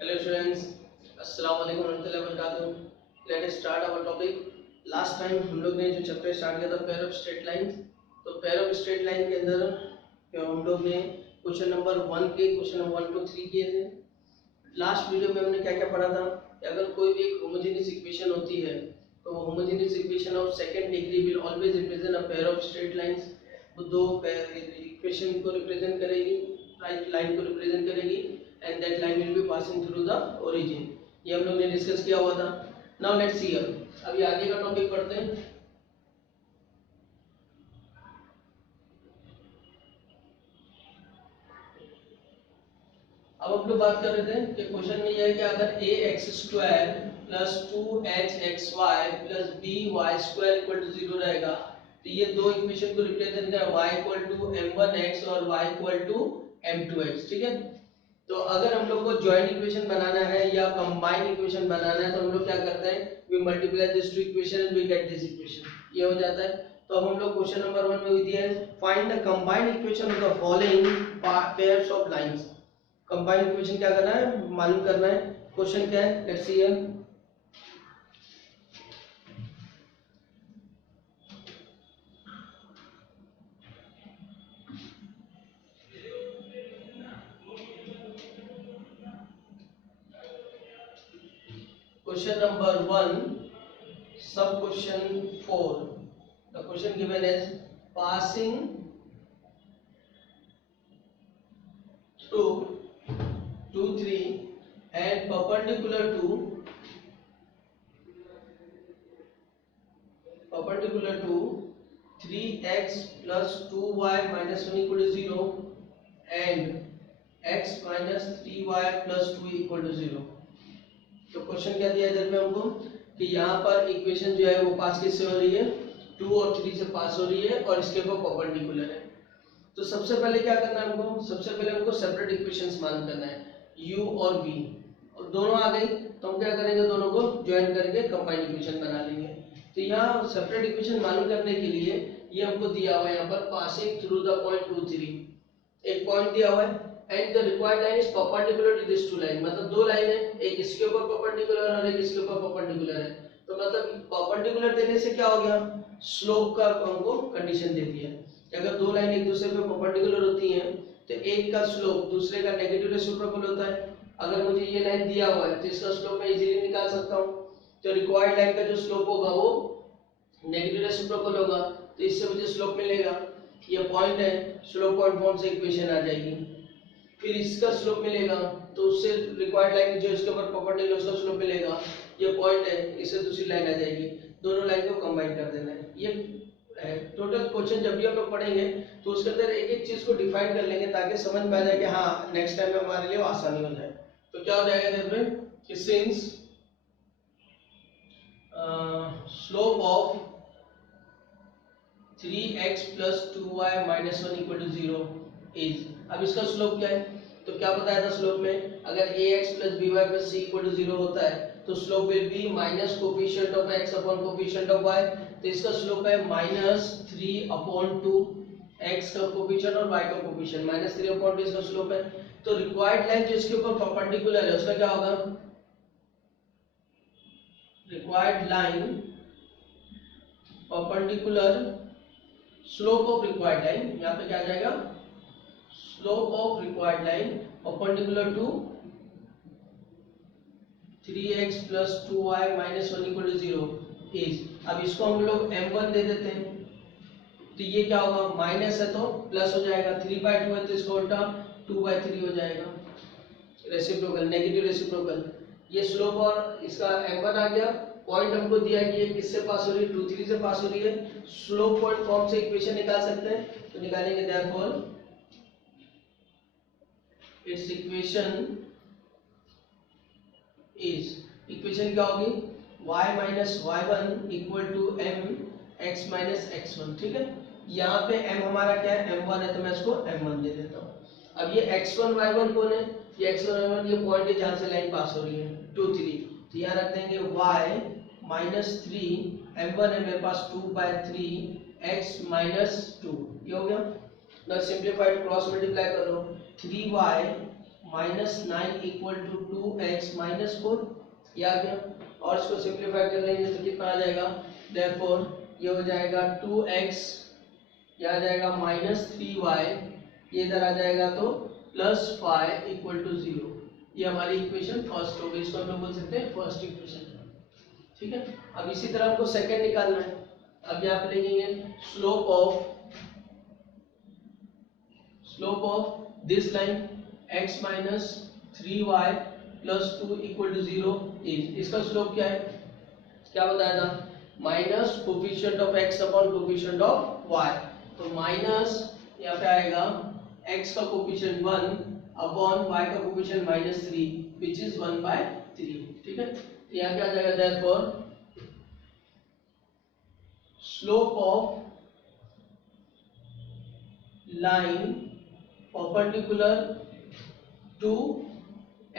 Hello students, अस्सलाम वालेकुम warahmatullahi wabarakatuh. Let us start our topic. Last time हम लोग ने जो चैप्टर स्टार्ट किया था पेयर ऑफ स्ट्रेट लाइंस, तो पेयर ऑफ स्ट्रेट लाइन के अंदर हम लोग ने क्वेश्चन नंबर 1 के क्वेश्चन नंबर 1 to 3 किए थे. लास्ट वीडियो में हमने क्या क्या पढ़ा था कि अगर कोई भी एक होमोजेनियस इक्वेशन होती है तो वो homogeneous equation of second degree will always represent a pair of straight lines. वो दो इक्वेशन को रिप्रेजेंट करेगी, राइट लाइन को रिप्रेजेंट करेगी and that line will be passing through the origin. ये हम लोग ने डिस्कस किया हुआ था. Now let's see here. अभी आगे का टॉपिक पढ़ते हैं. अब हम लोग बात कर रहे थे कि क्वेश्चन में ये है कि अगर ax² plus 2hxy plus by² equal to 0 रहेगा तो ये दो इक्वेशन को रिप्रेजेंट करें y इक्वल टू m1x और y इक्वल टू m2x. ठीक है, तो अगर हम लोग को जॉइंट इक्वेशन बनाना है या कंबाइंड इक्वेशन बनाना है तो हम लोग क्या करते हैं, we multiply this two equation and we get this equation. ये हो जाता है. तो अब हम लोग क्वेश्चन नंबर 1 में दिया है find the combined equation of the following pairs of lines. Combined equation क्या करना है, मालूम करना है. क्वेश्चन क्या है, let's see here. Question number 1, sub question 4. The question given is passing through 2, 3 and perpendicular to 3x plus 2y minus 1 equal to 0 and x minus 3y plus 2 equal to 0. तो question क्या दिया इधर पे हमको कि यहाँ पर इक्वेशन जो है वो पास किससे हो रही है, 2 और 3 से पास हो रही है और इसके ऊपर परपेंडिकुलर है. तो सबसे पहले क्या करना है हमको, सबसे पहले हमको सेपरेट इक्वेशंस मालूम करना है u और v, और दोनों आ गई तो हम क्या करेंगे, दोनों को ज्वाइन करके कंबाइंड इक्वेशन बना लेंगे. तो यहाँ सेपरेट इक्वेशन मालूम करने के लिए ये हमको दिया हुआ है यहाँ पर पासिंग थ्रू द पॉइंट 2, 3. एक पॉइंट दिया हुआ है and the required line is perpendicular to this two line. मतलब दो लाइन है, एक इसके ऊपर परपेंडिकुलर और एक इसके ऊपर परपेंडिकुलर है. तो मतलब परपेंडिकुलर देने से क्या हो गया, स्लोप का हमको कंडीशन दे दिया कि अगर दो लाइन एक दूसरे पे परपेंडिकुलर होती हैं तो एक का स्लोप दूसरे का नेगेटिव रेसिप्रोकल होता है. अगर मुझे ये लाइन दिया हुआ है तो इसका स्लोप मैं इजीली निकाल सकता हूँ. तो रिक्वायर्ड लाइन का जो स्लोप होगा वो नेगेटिव रेसिप्रोकल होगा, तो इससे मुझे स्लोप मिलेगा. ये पॉइंट है, स्लोप पॉइंट फॉर्म से इक्वेशन आ जाएगी. फिर इसका स्लोप मिलेगा तो उससे रिक्वायर्ड लाइन जो इसके ऊपर परपेंडिकुलर उसका स्लोप मिलेगा. ये पॉइंट है, इससे दूसरी लाइन आ जाएगी. दोनों लाइन को कंबाइन कर देना है. ये टोटल क्वेश्चन जब भी हम लोग पढ़ेंगे तो उसके अंदर एक एक चीज को डिफाइन कर लेंगे ताकि समझ में आ जाए कि हाँ नेक्स्ट टाइम में हमारे लिए आसानी हो जाए. तो क्या हो जाएगा इधर में कि since slope of 3x plus 2y minus 1 equal to 0 is. अब इसका स्लोप क्या है, तो क्या बताया था स्लोप में, अगर ax plus by plus c equal to 0 होता है तो slope will be minus coefficient of x upon coefficient of y. तो इसका स्लोप है -3/2 x का कोफिशिएंट और y का कोफिशिएंट -3/2 इसका स्लोप है. तो रिक्वायर्ड लाइन जो इसके ऊपर परपेंडिकुलर है उसका क्या होगा, required line perpendicular slope of required line, यहाँ पे क्या आ जाएगा, slope of required line perpendicular to 3x plus 2y minus 1 equal to 0 is. अब इसको हम लोग m1 दे देते हैं तो ये क्या होगा, माइनस है तो प्लस हो जाएगा, 3/2 है तो इसका उल्टा 2/3 हो जाएगा. Reciprocal, negative reciprocal. ये स्लोप और इसका m1 आ गया. पॉइंट हमको दिया कि ये किससे पास हो रही है, 2, 3 से पास हो रही है. स्लोप पॉइंट फॉर्म से इक्वेशन निकाल सकते हैं, तो निकालेंगे. Therefore its equation is, equation क्या होगी, y minus y1 equal to m x minus x1. ठीक है, यहाँ पे m हमारा क्या है, m1 है तो मैं इसको m1 दे देता हूँ. अब ये x1 y1 कौन है, ये x1 y1 ये पॉइंट है जहाँ से लाइन पास हो रही है 2, 3. तो यहाँ रख देंगे y -3 m1 है मेरे पास 2/3 x -2. ये हो गया. now simplified क्रॉस मल्टीप्लाई कर लो, 3y minus 9 equal to 2x minus 4, ये आ गया। और इसको सिंप्लीफाई कर लेंगे तो कितना आ जाएगा, देयरफॉर ये हो जाएगा 2x, ये आ जाएगा माइनस 3y, ये इधर आ जाएगा तो प्लस 5 इक्वल टू 0। ये हमारी इक्वेशन फर्स्ट हो गई, इसको हम लोग बोल सकते हैं फर्स्ट इक्वेशन। ठीक है, अब इसी तरह हमको सेकंड निकालना है। अब यहाँ पे लिखेंगे slope of this line x minus 3y plus 2 equal to 0 is, इसका स्लोप क्या है, क्या बताया था, minus coefficient of x upon coefficient of y। तो माइनस यहाँ पे आएगा x का कोफिशिएंट 1 अपॉन y का कोफिशिएंट माइनस 3 विच इज 1/3। ठीक है, तो यहाँ पे आ जाएगा therefore slope of line perpendicular to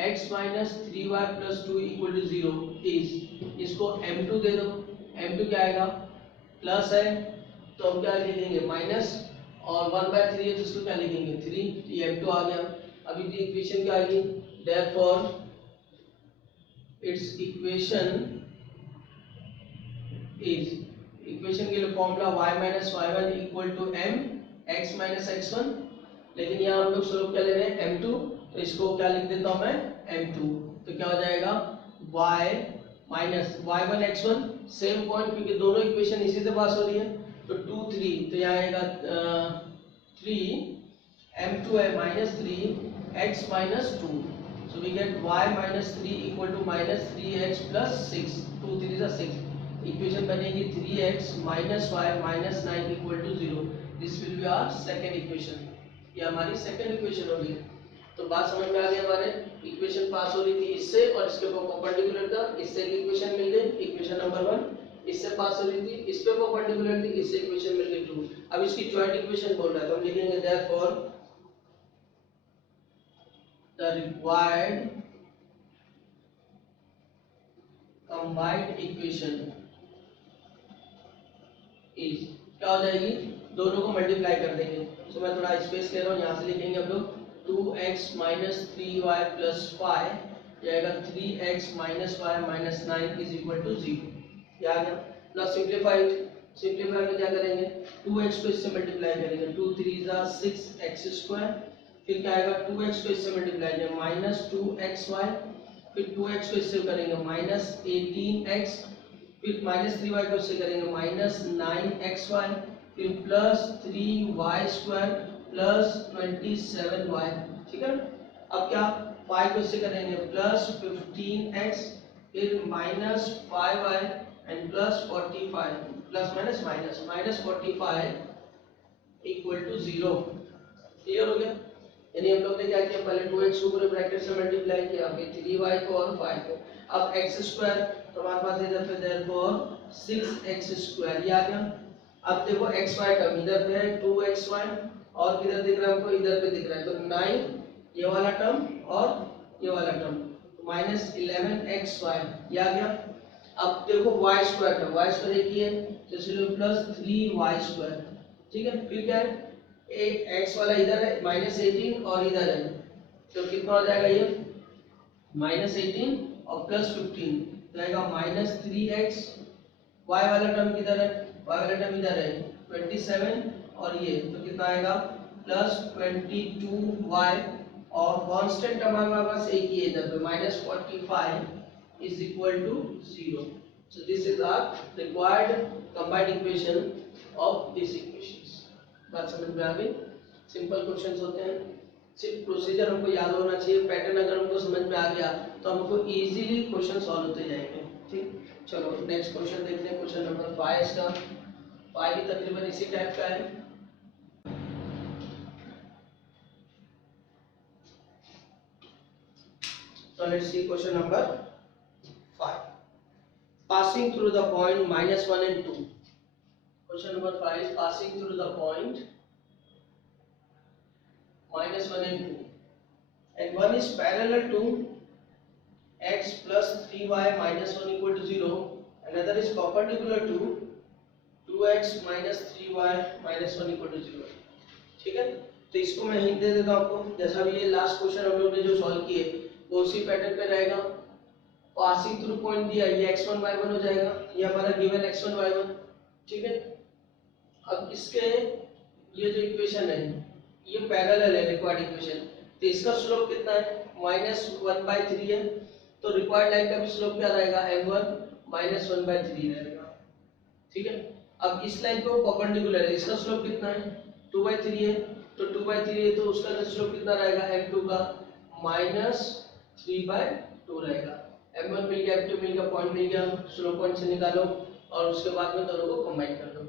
x minus 3y plus 2 equal to 0 is, इसको m2 दे दो, m2 क्या आएगा, प्लस है तो हम क्या लिखेंगे माइनस, और 1/3 है तो इसको क्या लिखेंगे 3, तो ये m2 आ गया। अभी की इक्वेशन क्या आएगी, therefore its equation is, equation के लिए formula y minus y1 equal to m x minus x1, लेकिन यहाँ हम लोग स्लोप क्या ले रहे हैं m2, तो इसको क्या लिख देता हूँ मैं m2, तो क्या हो जाएगा y minus y1 x1, same point क्योंकि दोनों इक्वेशन इसी से पास हो रही है, तो 2 3, तो यहाँ आएगा 3 m2 है minus 3 x minus 2, so we get y minus 3 equal to minus 3x plus 6, 2 3 is 6, equation बनेगी 3x minus y minus 9 equal to 0, this will be our second equation, ये हमारी सेकंड इक्वेशन होगी। तो बात समझ में आ गई, हमारे इक्वेशन पास हो रही थी इससे और इसके ऊपर परपेंडिकुलर था, इससे एक इक्वेशन मिल गई, इक्वेशन नंबर 1 इससे पास हो रही थी, इस पे परपेंडिकुलर थी, इससे इक्वेशन मिल गई 2। अब इसकी जॉइंट इक्वेशन बोल रहा है तो हम लिखेंगे therefore the required combined equation is, क्या हो जाएगी, दोनों को मल्टीप्लाई कर देंगे, तो मैं थोड़ा स्पेस ले रहा हूँ, यहाँ से लिखेंगे हम लोग 2x माइनस 3y प्लस 5 जाएगा 3x minus y minus 9 is equal to 0, ये आ गया। प्लस सिंप्लीफाइड, सिंप्लीफाई में क्या करेंगे, 2x को इससे मल्टीप्लाई करेंगे, 2 3 जा 6x स्क्वायर, फिर क्या आएगा 2x को इससे मल्टीप्लाई करेंगे माइनस 2xy, फिर 2x को इससे करेंगे माइनस 18x, फिर माइनस 3y को इससे करेंगे माइनस 9xy, फिर plus 3y square plus 27y। ठीक है, अब क्या 5 को इससे करेंगे प्लस 15x, फिर minus 5y and plus 45, plus minus minus minus 45 equal to 0। Clear हो गया, यानी हम लोग ने क्या किया, पहले 2x को पूरे ब्रैकेट से मल्टीप्लाई किया, फिर 3y को और 5 को, अब x स्क्वायर, तो हमारे पास इधर पे देयरफॉर 6x स्क्वायर, ये आ गया। अब देखो xy टर्म इधर पे है 2xy, और किधर दिख रहा है हमको, इधर पे दिख रहा है, तो 9 ये वाला टर्म और ये वाला टर्म, माइनस 11xy, ये आ गया। अब देखो y square term, y square एक ही है तो इसलिए प्लस 3y स्क्वायर। ठीक है, फिर क्या है, x वाला इधर है माइनस 18 और इधर है, तो कितना हो जाएगा ये माइनस 18 और प्लस 15, तो आएगा माइनस 3x, y वाला टर्म किधर है, y वाला टर्म इधर है 27 और ये, तो कितना आएगा प्लस 22y, और कांस्टेंट हमारे पास एक ही है इधर पे minus 45 is equal to 0। So this is our required combined equation of this equations. बात समझ में आ गई, सिंपल क्वेश्चंस होते हैं, सिर्फ प्रोसीजर हमको याद होना चाहिए, पैटर्न अगर हमको समझ में आ गया तो हमको इजीली क्वेश्चन सॉल्व होते जाएंगे। ठीक, चलो नेक्स्ट क्वेश्चन देखते हैं, क्वेश्चन नंबर 5 इसका 5 भी तकरीबन इसी टाइप का है। So let's see question number 5. Passing through the point minus 1 and 2. Question number 5 is passing through the point minus 1 and 2. And one is parallel to x plus 3y minus 1 equal to 0. Another is perpendicular to 2x minus 3y minus 1 equal to 0. ठीक है, तो इसको मैं hint दे देता हूँ आपको, जैसा भी ये लास्ट क्वेश्चन हम लोग ने जो सॉल्व किए वो उसी पैटर्न पे रहेगा। पासिंग थ्रू पॉइंट दिया, ये x1 y1 हो जाएगा, ये हमारा गिवन x1 y1, ठीक है। अब इसके ये जो इक्वेशन है ये पैरेलल है रिक्वायर्ड इक्वेशन, तो इसका स्लोप कितना है -1/3 है, तो रिक्वायर्ड लाइन का भी स्लोप क्या रहेगा m1 -1/3 रहेगा, ठीक है। अब इस लाइन पे वो परपेंडिकुलर है, इसका स्लोप कितना है 2/3 है, तो 2/3 है तो उसका स्लोप कितना रहेगा m2 का -3/2 रहेगा। m1 मिल गया, m2 मिल गया, पॉइंट मिल गया, स्लोप पॉइंट से निकालो और उसके बाद में दोनों को कंबाइन कर दो।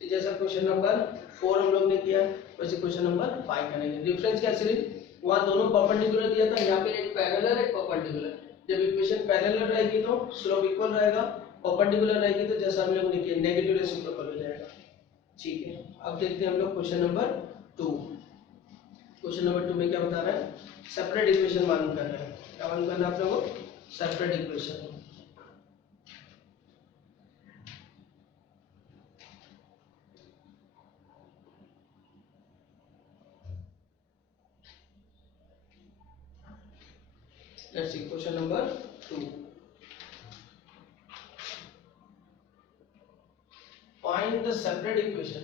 तो जैसा क्वेश्चन नंबर 4 हम लोग ने किया वैसे क्वेश्चन नंबर 5 करेंगे। डिफरेंस क्या सिर्फ वहाँ दोनों परपेंडिकुलर दिया था, यहाँ पे एक पैरेलल एक परपेंडिकुलर। जब इक्वेशन पैरेलल रहेगी तो स्लोप इक्वल रहेगा, परपेंडिकुलर रहेगी तो जैसा हम लोग ने किया नेगेटिव रेसिप्रोकल हो जाएगा, ठीक है। अब देखते हैं हम लोग क्वेश्चन नंबर 2। क्वेश्चन नंबर 2 में क्या बता रहा है, सेपरेट इक्वेशन मालूम करना है। क्या मालूम करना है आप लोगों को, separate equation. Let's see question number 2. Find the separate equation.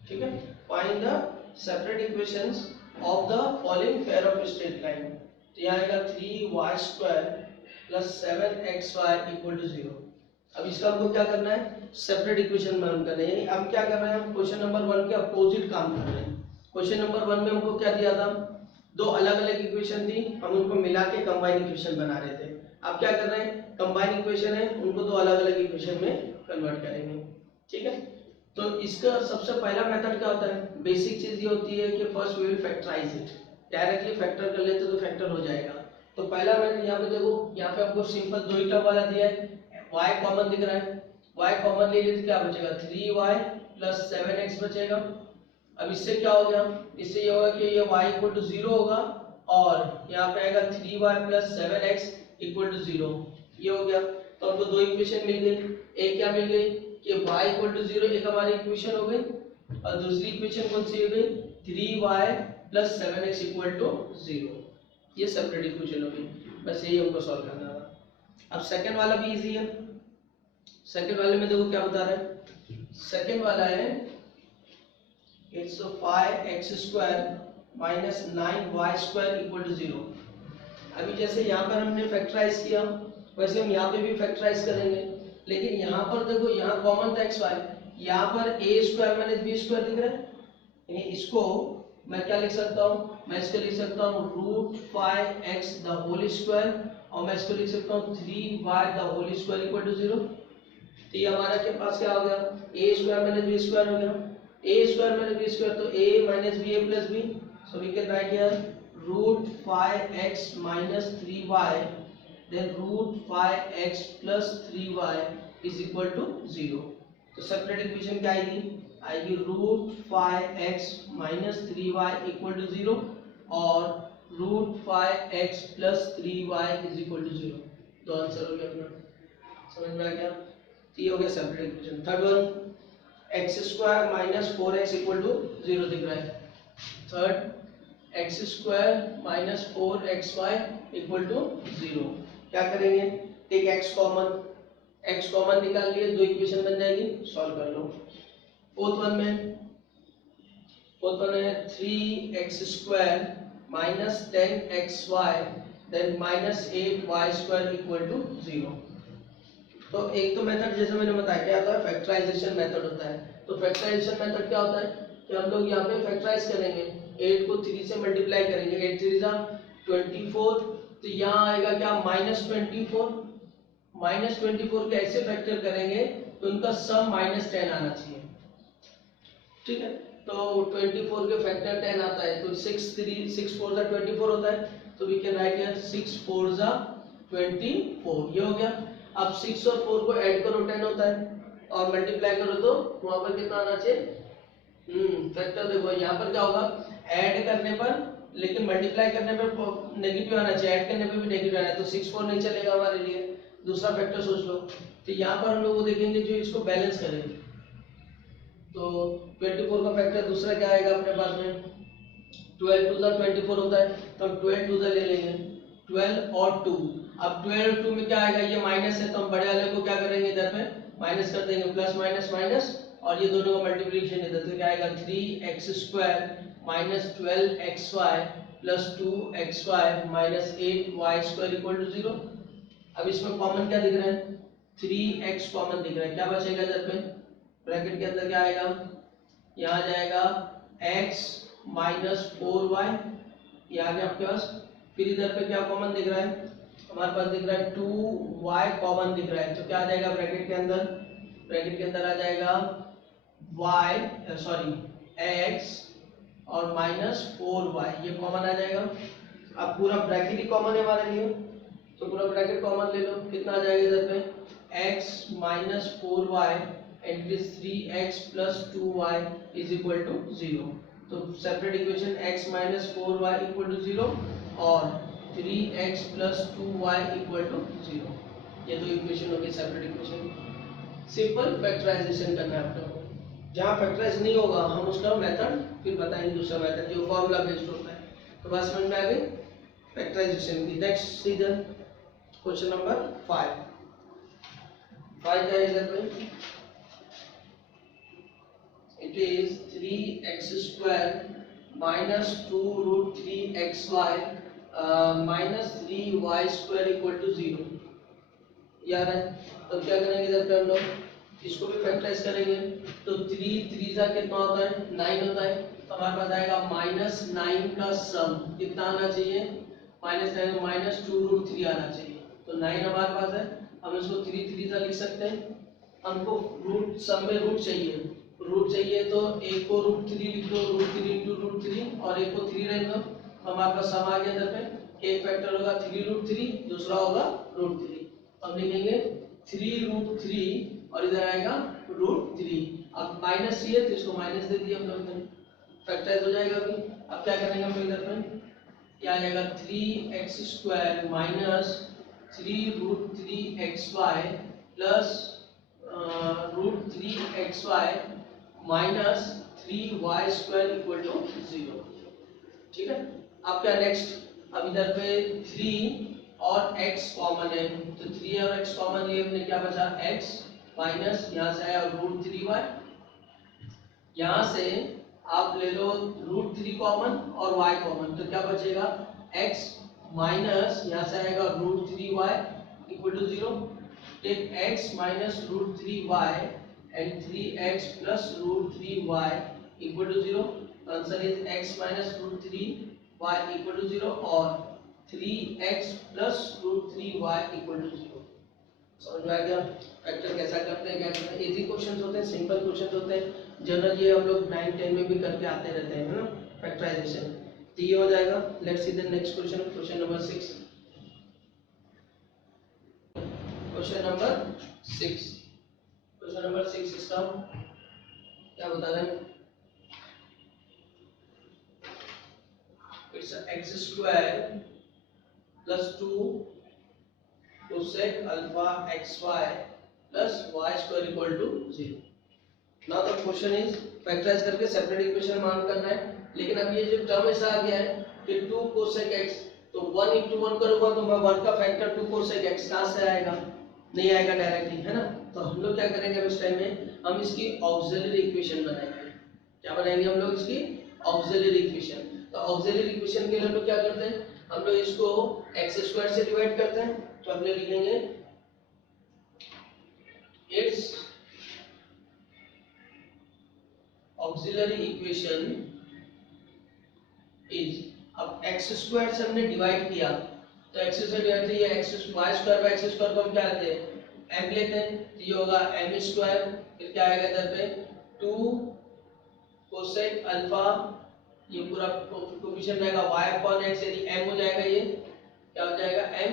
ठीक है, find the separate equations of the following pair of straight line. तो यहाँ आएगा 3y² plus 7xy equal to 0। अब इसका हमको क्या करना है, सेपरेट इक्वेशन मालूम करना है। अब क्या कर रहे हैं हम, क्वेश्चन नंबर 1 के अपोजिट काम कर रहे हैं। क्वेश्चन नंबर 1 में हमको क्या दिया था, दो अलग अलग इक्वेशन थी, हम उनको मिला के कंबाइन इक्वेशन बना रहे थे। अब क्या कर रहे हैं, कंबाइन इक्वेशन है उनको दो अलग अलग इक्वेशन में कन्वर्ट करेंगे, ठीक है। तो इसका सबसे पहला मेथड क्या होता है, बेसिक चीज ये होती है कि first we will factorize it, directly factor कर लेते तो फैक्टर हो जाएगा। तो पहला मेथड यहाँ पे देखो, यहाँ पे हमको सिंपल दो ही टर्म वाला दिया है, y कॉमन दिख रहा है, y कॉमन ले लेते क्या बचेगा 3y plus 7x बचेगा। अब इससे क्या हो गया, इससे ये होगा कि ये y equal to 0 होगा और यहाँ पे आएगा 3y plus 7x equal to 0, ये हो गया। तो हमको दो इक्वेशन मिल गई, एक क्या मिल गई कि y equal to 0 एक हमारी इक्वेशन हो गई और दूसरी इक्वेशन कौन सी हो गई 3y plus 7x equal to 0, ये सेपरेट इक्वेशन हो गई। बस यही हमको सॉल्व करना था। अब सेकंड वाला भी इजी है। सेकंड वाले में देखो क्या बता रहा है, सेकंड वाला है it's 5x² minus 9y² equal to 0। अभी जैसे यहाँ पर हमने फैक्टराइज किया वैसे हम यहाँ पे भी फैक्टराइज करेंगे, लेकिन यहाँ पर देखो यहाँ कॉमन था xy, यहाँ पर a² माइनस b² दिख रहा है, यानी इसको मैं क्या लिख सकता हूँ, मैं इसको लिख सकता हूँ √5x द होल स्क्वायर और मैं इसको लिख सकता हूँ 3y the whole square equal to 0। तो ये हमारा के पास क्या हो गया, a² माइनस b² हो गया, a² माइनस b² तो a minus b a plus b, so we can write here √5x minus 3y then √5x plus 3y is equal to 0। तो सेपरेट इक्वेशन क्या आएगी, आएगी √5x minus 3y equal to 0 और √5x plus 3y is equal to 0। तो answer हो गया अपना, समझ में आ गया। तो ये हो गया separate equation. Third one x² minus 4x equal to 0 दिख रहा है। Third x² minus 4xy equal to 0। क्या करेंगे, टेक x कॉमन निकाल लिए, दो इक्वेशन बन जाएगी, सॉल्व कर लो। फोर्थ वन है 3x² minus 10xy then minus 8y² equal to 0। तो एक तो मेथड जैसे मैंने बताया क्या होता है, फैक्टराइजेशन मेथड होता है। तो फैक्टराइजेशन मेथड क्या होता है कि हम लोग यहाँ पे फैक्टराइज करेंगे, 8 को 3 से मल्टीप्लाई करेंगे, 8 3 जा 24, तो यहाँ आएगा क्या -24 के ऐसे फैक्टर करेंगे तो उनका सम -10 आना चाहिए, ठीक है। तो 24 के फैक्टर 10 आता है तो 6 4 जा 24 होता है, तो वी कैन राइट हियर 6 4 जा 24, ये हो गया। अब 6 और 4 को ऐड करो 10 होता है और मल्टीप्लाई करो तो वहां पर कितना आना चाहिए, फैक्टर देखो यहाँ पर क्या होगा, ऐड करने पर लेकिन मल्टीप्लाई करने पर नेगेटिव आना चाहिए, ऐड करने पर भी नेगेटिव आना है, तो 6 4 नहीं चलेगा हमारे लिए, दूसरा फैक्टर सोच लो। तो यहाँ पर हम लोग वो देखेंगे जो इसको बैलेंस करे। तो 24 का फैक्टर दूसरा क्या आएगा अपने पास में, 12 टू 24 होता है, तो हम 12 टू ले लेंगे, 12 और 2। अब 12 और 2 में क्या आएगा, ये माइनस है तो हम बड़े वाले को क्या करेंगे, इधर पे माइनस कर देंगे, प्लस माइनस माइनस, और ये दोनों का मल्टीप्लिकेशन इधर, तो क्या आएगा 3x² minus 12xy plus 2xy minus 8y² equal to 0। अब इसमें कॉमन क्या दिख रहा है, 3x कॉमन दिख रहा है, क्या बचेगा इधर पे, ब्रैकेट के अंदर क्या आएगा, यहाँ जाएगा x माइनस 4y, ये आ गया आपके पास। फिर इधर पे क्या कॉमन दिख रहा है, हमारे पास दिख रहा है 2y कॉमन दिख रहा है, तो क्या आ जाएगा ब्रैकेट के अंदर, ब्रैकेट के अंदर आ जाएगा x और माइनस 4y, ये कॉमन आ जाएगा। अब पूरा ब्रैकेट ही कॉमन है हमारे लिए, तो पूरा ब्रैकेट कॉमन ले लो, कितना आ जाएगा इधर पे, x minus 4y and this 3x plus 2y is equal to 0। तो separate equation x minus 4y equal to 0 और 3x plus 2y equal to 0, ये दो इक्वेशन हो गई सेपरेट इक्वेशन। सिंपल फैक्टराइजेशन करना है आपको, जहाँ फैक्टराइज नहीं होगा हम उसका मेथड फिर बताएंगे, दूसरा मेथड जो फॉर्मूला बेस्ड होता है। तो बात समझ में आ गई फैक्टराइजेशन की। नेक्स्ट सीजन क्वेश्चन नंबर 5 क्या है इधर पे, it is 3x² minus 2 root 3xy minus 3y² equal to 0, याद है। तो क्या करेंगे इधर पे हम लोग इसको भी फैक्टराइज करेंगे, तो 3 3 जा कितना होता है, 9 होता है, तो हमारे पास आएगा माइनस 9 का सम कितना आना चाहिए, माइनस 9 माइनस 2 रूट 3 आना चाहिए, तो 9 हमारे पास है, हम इसको 3 3 जा लिख सकते हैं। हमको रूट सम में रूट चाहिए तो एक को रूट 3 लिख दो, रूट 3 इंटू रूट 3 और एक को 3 रहने दो, तो हमारे पास सम आ गया इधर पे, एक फैक्टर होगा 3 रूट 3, दूसरा होगा रूट 3, हम लिखेंगे 3 रूट 3 और इधर आएगा रूट 3। अब माइनस सी है तो इसको माइनस दे दिया हम लोग ने, फैक्टराइज हो जाएगा अभी। अब क्या करेंगे हम लोग इधर में, क्या आ जाएगा 3x² minus 3 root 3xy plus root 3xy minus 3y² equal to 0, ठीक है। अब क्या नेक्स्ट, अब इधर पे 3 और x कॉमन है, तो 3 और x कॉमन लिए हमने, क्या बचा x माइनस यहाँ से आया रूट 3y, यहाँ से आप ले लो रूट 3 कॉमन और y कॉमन, तो क्या बचेगा x माइनस यहाँ से आएगा root 3y equal to 0, take x minus root 3y and 3x plus root 3y equal to 0, answer is x minus root 3y equal to 0 और 3x plus root 3y equal to 0। समझ में आ गया factor कैसा करते हैं, क्या करते हैं, इजी क्वेश्चंस होते हैं, सिंपल क्वेश्चंस होते हैं, जनरल ये हम लोग 9 10 में भी करके आते रहते हैं, है ना, फैक्टराइजेशन। तो ये हो जाएगा। Let's see the next question, question number 6, question number 6, question number 6 इसका क्या बता रहे हैं, it's x² plus 2 cosec alpha xy plus y² equal to 0। Now the question is factorize करके सेपरेट इक्वेशन मान करना है, लेकिन अब ये जो टर्म ऐसा आ गया है कि 2 cosec x, तो 1 into 1 करूंगा तो मैं 1 का फैक्टर 2 cosec x कहाँ से आएगा, नहीं आएगा डायरेक्टली, है ना। तो हम लोग क्या करेंगे अब इस टाइम में, हम इसकी ऑक्सिलरी इक्वेशन बनाएंगे। क्या बनाएंगे हम लोग, इसकी ऑक्सिलरी इक्वेशन। तो ऑक्सिलरी इक्वेशन के लिए हम लोग क्या करते हैं, हम लोग इसको x² से डिवाइड करते हैं, तो हम लोग लिखेंगे इट्स ऑक्सिलरी इक्वेशन इज, अब x² से हमने डिवाइड किया, तो x से डिवाइड किया, y² को हम क्या लेते हैं, m लेते हैं, तो ये होगा m², फिर क्या आएगा इधर पे 2 cosec अल्फा, ये पूरा कोएफिशिएंट रहेगा y/x, यदि m हो जाएगा, ये क्या हो जाएगा m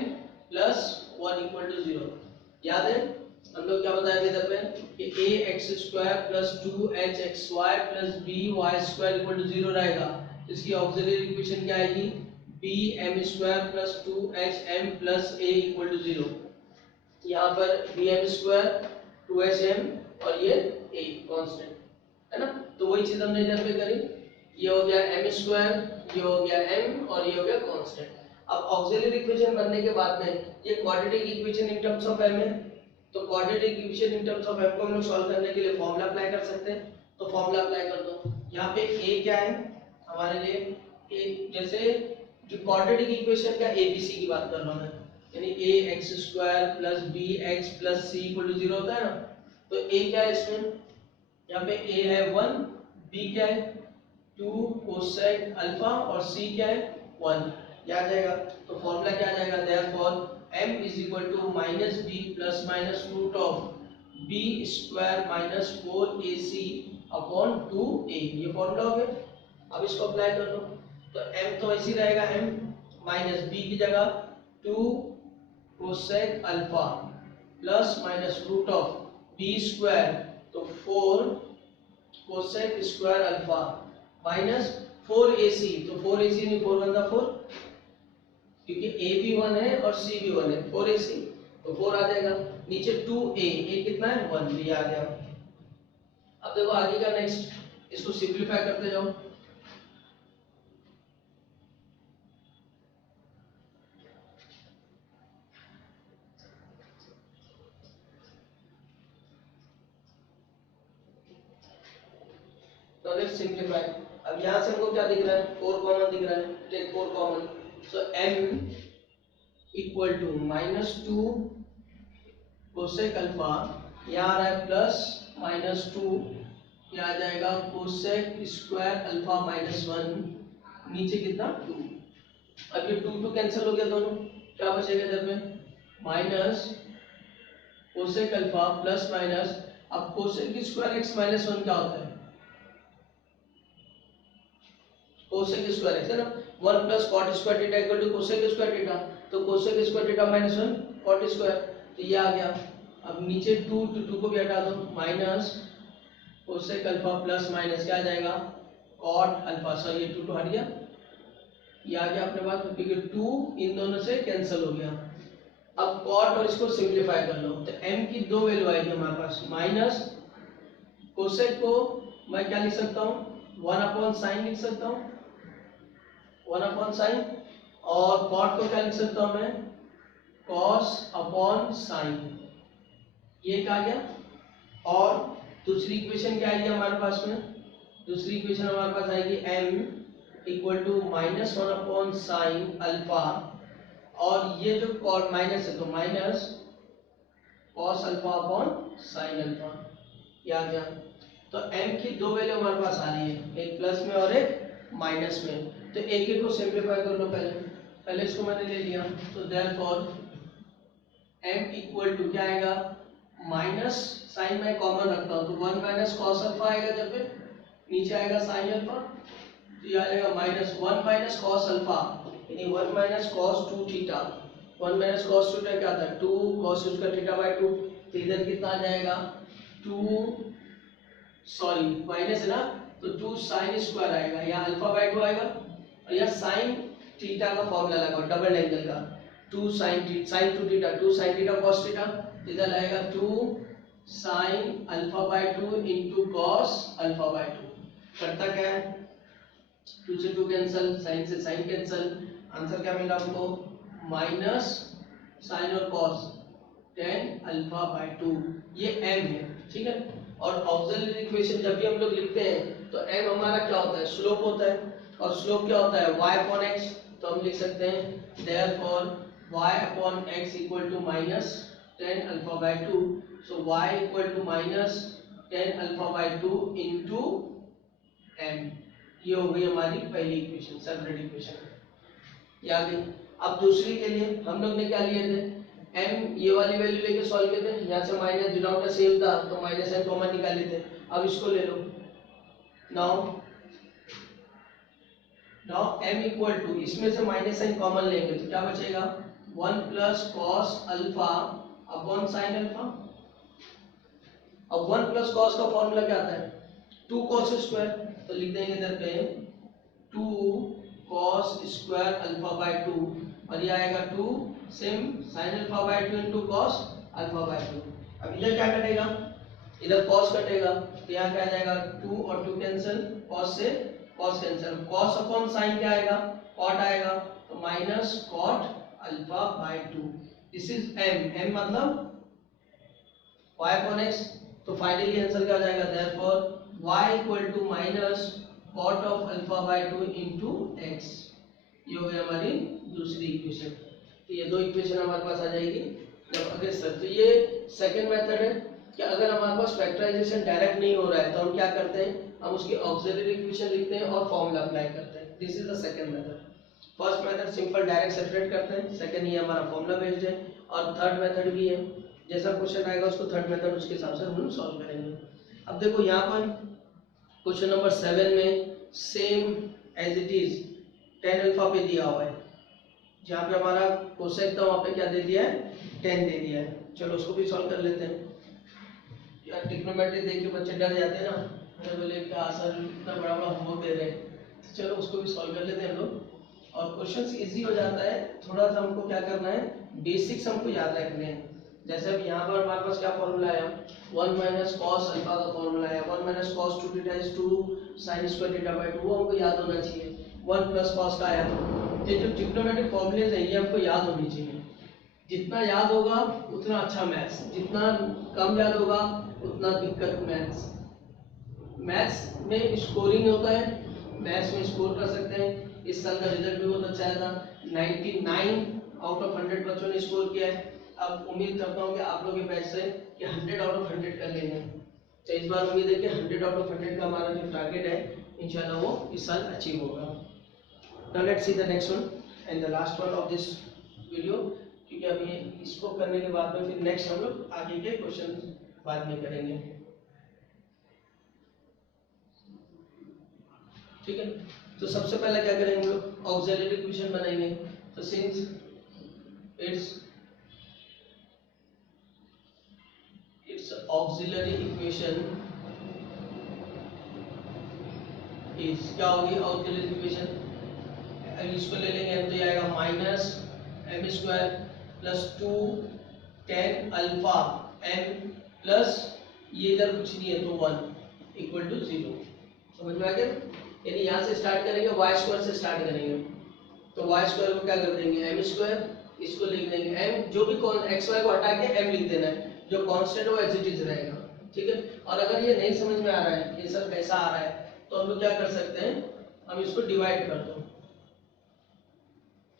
प्लस 1 इक्वल टू 0। याद है हम लोग क्या बताए थे इधर पे कि ax² plus 2hxy plus by² equal to 0 रहेगा, इसकी ऑक्सिलरी इक्वेशन क्या आएगी, bm² plus 2hm plus a equal to 0। यहाँ पर बी एम स्क्वायर 2HM और ये ए कांस्टेंट है ना। तो वही चीज हमने इधर पे करी, ये हो गया एम स्क्वायर, ये हो गया एम और ये हो गया कांस्टेंट। अब ऑक्सिलरी इक्वेशन बनने के बाद में ये quadratic equation in terms of m है, तो quadratic equation in terms of m को हम लोग सॉल्व करने के लिए फॉर्मूला अप्लाई कर सकते हैं। तो फॉर्मूला अप्लाई कर दो। यहाँ पे ए क्या है हमारे लिए, ए जैसे जो क्वाड्रेटिक इक्वेशन का एबीसी की बात कर रहा हूं मैं, यानी a x square plus b x plus c equal to 0 होता है ना। तो ए क्या है इसमें, यहाँ पे ए है 1, बी क्या है 2 कोसेक अल्फा और सी क्या है 1, क्या आ जाएगा। तो फॉर्मूला क्या आ जाएगा, therefore m is equal to minus b plus minus root of b square minus 4ac upon 2a, ये फॉर्मूला हो गया। अब इसको अप्लाई कर लो, तो m तो ऐसे ही रहेगा, m माइनस b की जगह 2 cosec alpha plus minus root of b square, तो 4 cosec square alpha minus 4ac, तो 4ac नहीं 4 1 4, क्योंकि a भी 1 है और c भी 1 है, 4ac तो 4 आ जाएगा। नीचे 2a, a कितना है 1, ये आ गया। अब देखो आगे का नेक्स्ट, इसको सिंपलीफाई करते जाओ। तो लेट्स सिंपलीफाई। अब यहां से हमको क्या दिख रहा है, 4 कॉमन दिख रहा है, take 4 common, so m equal to minus 2 cosec alpha, यहाँ आ रहा है प्लस माइनस 2, ये आ जाएगा कोसेक स्क्वायर अल्फा माइनस 1, नीचे कितना 2। अब ये 2 2 कैंसिल हो गया दोनों, क्या बचेगा इधर पे minus cosec alpha plus minus, अब कोसेक स्क्वायर एक्स माइनस 1 क्या होता है, कोसेक स्क्वायर एक्स है ना, 1 plus cot square theta equal to cosec square theta, तो cosec square theta minus 1 cot square, तो ये आ गया। अब नीचे 2 2 को भी हटा दो, minus cosec alpha plus minus क्या आ जाएगा कॉट अल्फा, सॉरी ये 2 तो हट गया, ये आ गया अपने पास, क्योंकि 2 इन दोनों से कैंसिल हो गया। अब कॉट और इसको सिंपलीफाई कर लो, तो m की दो वैल्यू आएगी हमारे पास, माइनस कोसेक को मैं क्या लिख सकता हूँ 1 अपॉन साइन लिख सकता हूँ, 1 अपॉन साइन, और कॉट को क्या लिख सकता हूँ मैं कॉस अपॉन साइन, ये क्या आ गया। और दूसरी इक्वेशन क्या आएगी हमारे पास में, दूसरी इक्वेशन हमारे पास आएगी m equal to minus 1 upon sine alpha, और ये जो कॉट माइनस है तो minus cos alpha upon sine alpha, ये आ गया। तो m की दो वैल्यू हमारे पास आ रही है, एक प्लस में और एक माइनस में, तो एक एक को सिंपलीफाई कर लो, पहले इसको मैंने ले लिया, तो देयरफॉर m इक्वल टू क्या आएगा, माइनस साइन में कॉमन रखता हूँ, तो 1 माइनस कॉस अल्फा आएगा, जब पे नीचे आएगा साइन अल्फा, तो ये आ जाएगा माइनस 1 माइनस कॉस अल्फा, यानी 1 minus cos 2 theta, 1 minus cos 2 theta क्या आता है 2 कॉस स्क्वायर थीटा बाय 2, तो इधर कितना आ जाएगा 2, सॉरी माइनस है ना, तो 2 साइन स्क्वायर आएगा, यहाँ अल्फा बाय 2 आएगा, और यहाँ साइन थीटा का फॉर्मूला लगाओ डबल एंगल का, 2 sine 2 theta 2 sine theta cos theta, इधर आएगा 2 sine alpha by 2 into cos alpha by 2, करता क्या है 2 से 2 कैंसिल, साइन से साइन कैंसिल, आंसर क्या मिला हमको माइनस साइन और कॉस tan अल्फा बाय 2, ये m है, ठीक है। और ऑक्सिलरी इक्वेशन जब भी हम लोग लिखते हैं तो m हमारा क्या होता है स्लोप होता है, और स्लोप क्या होता है y अपॉन x, तो हम लिख सकते हैं therefore y upon x equal to minus tan alpha by 2, so y equal to minus tan alpha by 2 into m, ये हो गई हमारी पहली इक्वेशन, सेपरेट इक्वेशन, ये आ गई। अब दूसरी के लिए हम लोग ने क्या लिए थे m, ये वाली वैल्यू लेके सॉल्व किए थे, यहाँ से माइनस डिनोमिनेटर सेम था तो माइनस n कॉमन निकाले थे, अब इसको ले लो, नाउ m इक्वल टू, इसमें से माइनस n कॉमन लेंगे तो क्या बचेगा 1 plus cos alpha upon sine alpha, अब 1 प्लस कॉस का फॉर्मूला क्या आता है 2 कॉस स्क्वायर, तो लिख देंगे इधर पे 2 कॉस स्क्वायर अल्फा बाय 2, और ये आएगा 2 same sign alpha by 2 into cos alpha by 2। अब इधर क्या कटेगा, इधर कॉस कटेगा, तो यहाँ क्या आ जाएगा 2 और 2 कैंसिल, कॉस से cos cancel, cos upon sine क्या आएगा, कॉट आएगा, तो minus cot alpha by 2। This is m मतलब y अपॉन x। तो फाइनली आंसर क्या आ जाएगा, therefore y equal to minus cot of alpha by 2 into x। ये हो गई हमारी दूसरी इक्वेशन। तो ये दो इक्वेशन हमारे पास आ जाएगी जब अगर सर। तो ये सेकंड मेथड है कि अगर हमारे पास फैक्टराइजेशन डायरेक्ट नहीं हो रहा है तो हम क्या करते हैं, हम उसकी ऑक्सिलरी इक्वेशन लिखते हैं और फॉर्मूला अप्लाई करते हैं। This is the second method. First method simple direct separate करते हैं, सेकंड ये हमारा फॉर्मूला बेस्ड है, और थर्ड मेथड भी है। जैसा क्वेश्चन आएगा उसको थर्ड मेथड उसके हिसाब से हम सॉल्व करेंगे। अब देखो यहाँ पर क्वेश्चन नंबर 7 में same as it is tan alpha पे दिया हुआ है, जहाँ पे हमारा कोसेक था वहाँ पे क्या दे दिया है, 10 दे दिया है। चलो उसको भी सॉल्व कर लेते हैं। यार ट्रिग्नोमेट्री देख के बच्चे डर जाते हैं ना, अरे बोले क्या सर इतना बड़ा बड़ा होमवर्क दे रहे हैं, तो चलो उसको भी सॉल्व कर लेते हैं हम लोग। और क्वेश्चंस इजी हो जाता है, थोड़ा सा हमको क्या करना है, बेसिक्स हमको याद रखने हैं। जैसे अब यहाँ पर हमारे पास क्या फॉर्मूला आया, 1 माइनस कॉस अल्फा का फॉर्मूला आया, 1 minus cos 2 theta is 2 sin square theta by 2, वो हमको याद होना चाहिए। 1 प्लस कॉस का आया, ये जो ट्रिग्नोमेट्रिक फॉर्मूलेज है ये हमको याद होनी चाहिए। जितना याद होगा उतना अच्छा मैथ्स, जितना कम याद होगा उतना दिक्कत मैथ्स। मैथ्स में स्कोरिंग होता है, मैथ्स में स्कोर कर सकते हैं। इस साल का रिजल्ट भी बहुत अच्छा आया था, 99 आउट ऑफ 100 बच्चों ने स्कोर किया है। अब उम्मीद करता हूँ कि आप लोग के बैच से कि 100 आउट ऑफ 100 कर लेंगे। तो इस बार उम्मीद है कि 100 आउट ऑफ 100 का हमारा जो टारगेट है इंशाल्लाह वो इस साल अचीव होगा। Now let's see the next one and the last one of this video, क्योंकि अभी इसको करने के बाद में फिर नेक्स्ट हम लोग आगे के क्वेश्चन बाद में करेंगे। ठीक है, तो सबसे पहले क्या करेंगे हम लोग, ऑक्सिलरी इक्वेशन बनाएंगे। तो since it's auxiliary equation is, क्या होगी ऑक्सिलरी इक्वेशन, इसको ले लेंगे हम, तो ये आएगा minus m square plus 2 tan alpha m plus ये इधर कुछ नहीं है तो 1 इक्वल टू 0। समझ में आ गया? यानी यहाँ से स्टार्ट करेंगे, वाई स्क्वायर से स्टार्ट करेंगे। तो वाई स्क्वायर को क्या कर देंगे, एम स्क्वायर, इसको लिख देंगे m, जो भी एक्स वाई को हटा के m लिख देना है, जो कांस्टेंट वो एज इट इज रहेगा। ठीक है, और अगर ये नहीं समझ में आ रहा है, ये सब कैसा आ रहा है, तो हम लोग क्या कर सकते हैं, हम इसको डिवाइड कर दो।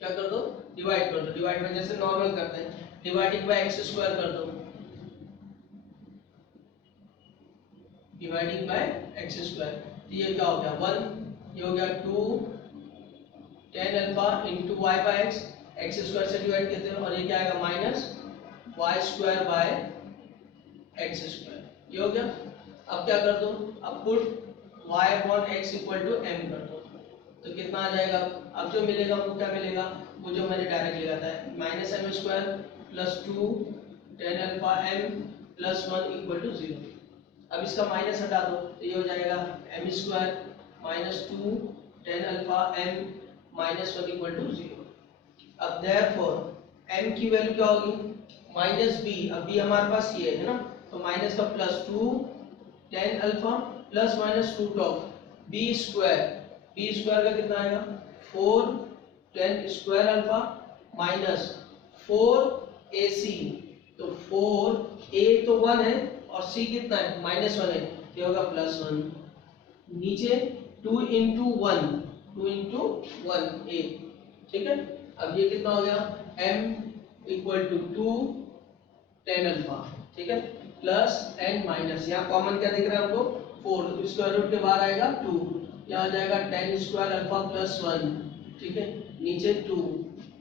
क्या कर दो, डिवाइड कर दो। डिवाइड में जैसे नॉर्मल करते हैं, डिवाइडिंग बाय एक्स स्क्वायर कर दो, डिवाइडिंग बाय एक्स स्क्वायर। तो ये क्या हो गया 1, ये हो गया 2 tan alpha into y by x, x square से डिवाइड करते हैं, और ये क्या आएगा minus y square by x square. ये हो गया। अब क्या कर दो, अब put y upon x equal to m कर दो, तो कितना आ जाएगा। अब जो मिलेगा वो क्या मिलेगा, वो जो मैंने डायरेक्ट लिखा था, minus m square plus 2 tan alpha m plus 1 equal to 0। अब इसका माइनस हटा दो, तो ये हो जाएगा m square minus 2 tan alpha m minus 1 equal to 0। अब देयरफॉर m की वैल्यू क्या होगी, माइनस b, अब b हमारे पास ये है ना, तो माइनस का plus 2 tan alpha plus minus root of b square, b square का कितना आएगा 4 tan square alpha minus 4 ac, तो 4 a तो 1 है और c कितना है माइनस 1 है, ये होगा प्लस 1। नीचे 2 इंटू 1, 2 इंटू 1 a। ठीक है, अब ये कितना हो गया m equal to 2 tan alpha, ठीक है, प्लस एंड माइनस, यहाँ कॉमन क्या दिख रहा है हमको 4, तो स्क्वायर रूट के बाहर आएगा 2, यहाँ आ जाएगा tan स्क्वायर अल्फा प्लस 1। ठीक है, नीचे 2,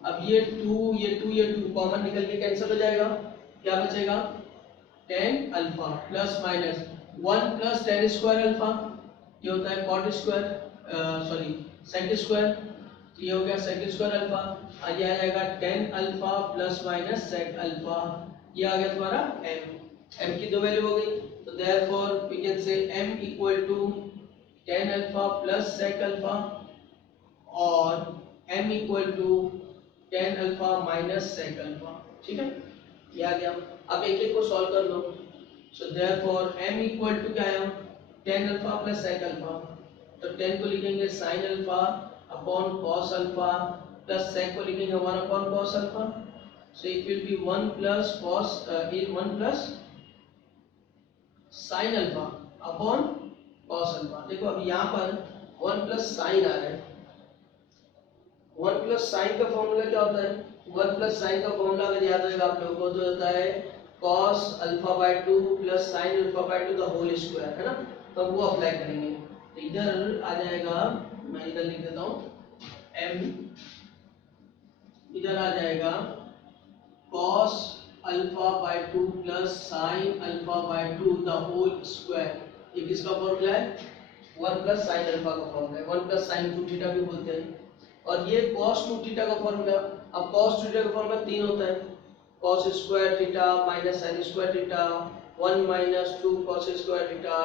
अब ये 2 ये 2 ये 2 कॉमन निकल के कैंसिल हो जाएगा, क्या बचेगा tan alpha plus minus 1 plus tan square alpha, ये होता है cot square sorry sec square, तो ये हो गया sec स्क्वायर अल्फा, और ये आ जाएगा tan alpha plus minus sec alpha, ये आ गया तुम्हारा m की दो वैल्यू हो गई। तो therefore we can say m equal to tan alpha plus sec alpha और m equal to tan alpha minus sec alpha. ठीक है, ये आ गया। अब एक एक को सॉल्व कर लो। So therefore m equal to क्या है, tan alpha plus sec alpha, तो tan को लिखेंगे sin alpha upon cos alpha plus sec को लिखेंगे 1 upon cos alpha. So it will be 1 plus cos 1 plus sin alpha upon cos alpha. देखो अब यहाँ पर 1 प्लस sin आ रहा है, 1 प्लस साइन का फॉर्मूला क्या होता है, 1 प्लस साइन का फॉर्मूला अगर याद रहेगा आप लोगों को तो होता है cos alpha by 2 plus sin alpha by 2 the whole square, है ना। तो हम वो अप्लाई करेंगे, तो इधर आ जाएगा, मैं इधर लिख देता हूँ m, इधर आ जाएगा cos alpha by 2 plus sin alpha by 2 the whole square. ये किसका फॉर्मूला है, 1 प्लस sin अल्फा का फॉर्मूला है, 1 प्लस sin 2 थीटा भी बोलते हैं। और ये cos 2 थीटा का फॉर्मूला, अब cos थीटा का फॉर्मूला 3 होता है, cos square theta minus sin square theta, 1 minus 2 cos square theta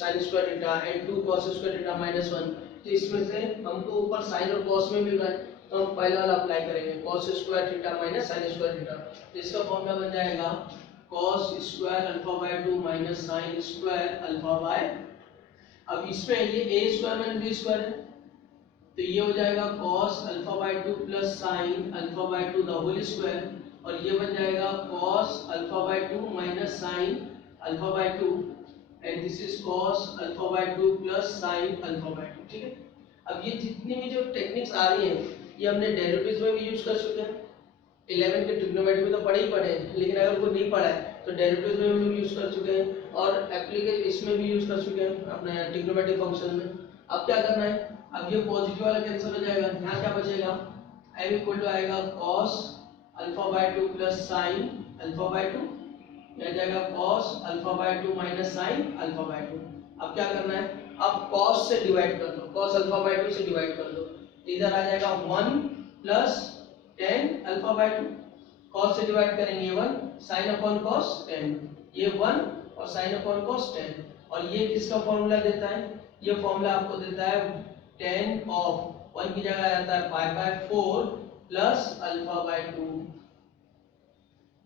sin square theta and 2 cos square theta minus 1। तो इसमें से हमको ऊपर sin और cos में मिल रहा है, तो हम पहला वाला अप्लाई करेंगे cos square theta minus sin square theta. तो इसका फॉर्मूला बन जाएगा cos square alpha by 2 minus sin square alpha by, अब इसमें ये a square minus b square है, तो ये हो जाएगा cos alpha by 2 plus sin alpha by 2 the whole square, और ये बन जाएगा cos alpha by 2 minus sin alpha by 2 and this is cos alpha by 2 plus sin alpha by 2। ठीक है, अब ये जितनी भी जो टेक्निक्स आ रही हैं ये हमने डेरिवेटिव्स में भी यूज कर चुके हैं, 11 के ट्रिग्नोमेट्री में तो पढ़े ही पढ़े हैं, लेकिन अगर कोई नहीं पढ़ा है तो डेरिवेटिव्स में भी यूज कर चुके हैं और एप्लीकेशन इसमें भी यूज कर चुके हैं अपने ट्रिग्नोमेट्री फंक्शन में। अब क्या करना है, अब ये पॉजिटिव वाला कैंसिल हो जाएगा, यहाँ क्या बचेगा, m इक्वल टू आएगा cos alpha by 2 plus sin alpha by 2, यह जाएगा cos alpha by 2 minus sin alpha by 2। अब क्या करना है, अब cos से डिवाइड कर दो, cos अल्फा बाय 2 से डिवाइड कर दो, तो इधर आ जाएगा 1 plus tan alpha by 2, cos से डिवाइड करेंगे 1, sin अपॉन cos tan, ये 1 और sin अपॉन cos tan, और ये किसका फॉर्मूला देता है, ये फॉर्मूला आपको देता है tan ऑफ 1 की जगह आता है पाई बाय 4 प्लस अल्फा बाय 2,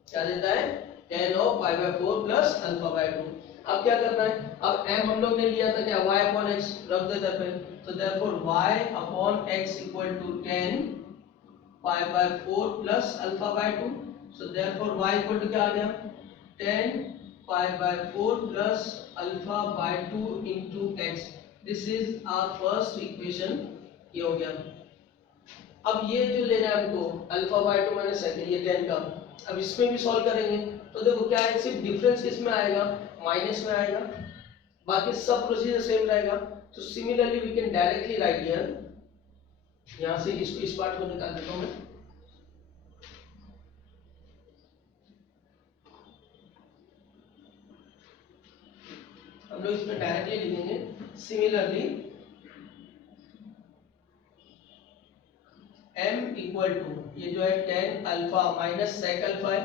क्या देता है, tan of pi by 4 plus alpha by 2। अब क्या करना है, अब m हम लोग ने लिया था क्या, y अपॉन x रख दे इधर पे, तो therefore y upon x equal to tan pi by 4 plus alpha by 2। So therefore y equal to क्या आ गया, tan pi by 4 plus alpha by 2 into x। This is our first equation, ये हो गया। अब ये जो लेना है हमको अल्फा बाय 2 माइनस सेकंड, ये tan का, अब इसमें भी सॉल्व करेंगे, तो देखो क्या है, सिर्फ डिफरेंस किसमें आएगा, माइनस में आएगा, बाकी सब प्रोसीजर सेम रहेगा। तो similarly we can directly write here, यहाँ से इसको इस पार्ट को निकाल देता हूँ मैं, हम लोग इसमें डायरेक्टली लिखेंगे सिमिलरली m इक्वल टू, ये जो है tan alpha minus sec alpha है,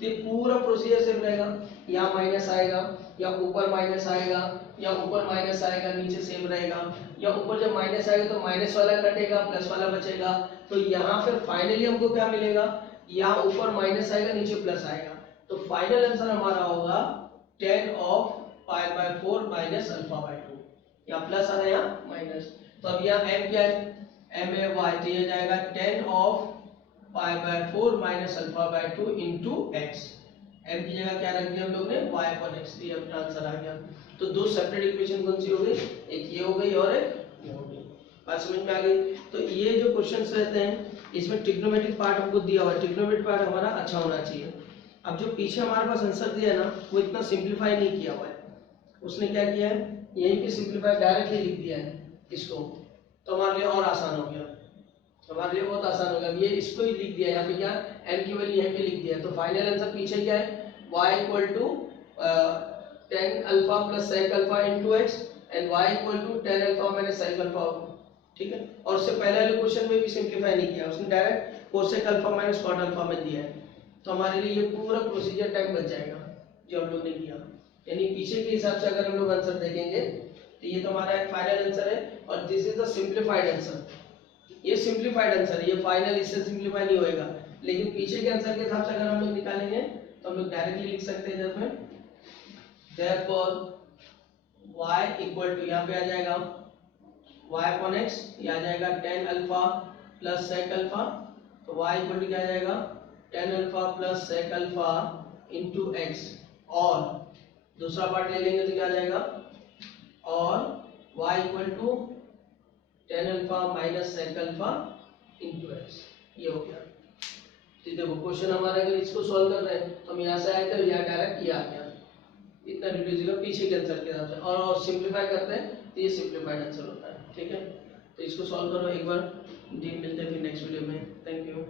तो पूरा प्रोसीजर सेम रहेगा, यहाँ माइनस आएगा या ऊपर माइनस आएगा या ऊपर माइनस आएगा नीचे सेम रहेगा, या ऊपर जब माइनस आएगा तो माइनस वाला कटेगा प्लस वाला बचेगा, तो यहाँ फिर फाइनली हमको क्या मिलेगा, यहाँ ऊपर माइनस आएगा नीचे प्लस आएगा, तो फाइनल आंसर हमारा होगा tan of pi by 4 minus alpha by 2, यहाँ प्लस आ रहा है यहाँ माइनस, तो अब यहाँ m क्या है, m है y, तो ये जाएगा tan of pi by 4 minus alpha by 2 into x, m की जगह क्या रख दिया हम लोग ने y अपॉन x, ये अपना आंसर आ गया। तो दो सेपरेट इक्वेशन कौन सी हो गई, एक ये हो गई और एक ये हो गई, बात समझ में आ गई। तो ये जो क्वेश्चंस रहते हैं इसमें ट्रिग्नोमेट्रिक पार्ट हमको दिया हुआ है, ट्रिग्नोमेट्रिक पार्ट हमारा अच्छा होना चाहिए। अब जो पीछे हमारे पास आंसर दिया है ना, वो इतना सिंप्लीफाई नहीं किया हुआ है, उसने क्या किया है, यहीं पे सिंप्लीफाई डायरेक्टली लिख दिया है इसको, तो हमारे लिए और आसान हो गया, हमारे लिए बहुत आसान हो गया। ये इसको ही लिख दिया यहाँ पे, क्या m की वैल्यू यहाँ पे लिख दिया है, तो फाइनल आंसर पीछे क्या है, y equal to tan alpha plus sec alpha into x and y equal to tan alpha minus sec alpha, ठीक है। और उससे पहले वाले क्वेश्चन में भी सिंप्लीफाई नहीं किया, उसने direct cosec alpha minus cot alpha में दिया है, तो हमारे लिए ये पूरा प्रोसीजर टाइम बच जाएगा जो हम लोग ने किया, यानी पीछे के हिसाब से अगर हम लोग आंसर देखेंगे तो ये तो हमारा एक फाइनल आंसर है, और this is the simplified answer, ये सिंप्लीफाइड आंसर है, ये फाइनल इससे सिंप्लीफाई नहीं होएगा, लेकिन पीछे के आंसर के हिसाब से अगर हम लोग निकालेंगे तो हम लोग डायरेक्टली लिख सकते हैं इधर पे therefore y इक्वल टू यहाँ पे आ जाएगा y अपॉन x, ये आ जाएगा tan alpha plus sec alpha, तो y इक्वल टू क्या आ जाएगा tan alpha plus sec alpha into x, और दूसरा पार्ट ले लेंगे तो क्या आ जाएगा और y equal to tan alpha minus sec alpha into x, ये हो गया। तो देखो क्वेश्चन हमारा अगर इसको सॉल्व कर रहे हैं तो हम यहाँ से आए थे, यहाँ डायरेक्ट ये आ गया, इतना डिड्यूस होगा पीछे के आंसर के हिसाब से, और सिंप्लीफाई करते हैं तो ये सिंप्लीफाइड आंसर होता है। ठीक है, तो इसको सॉल्व करो एक बार, मिलते हैं फिर नेक्स्ट वीडियो में। Thank you.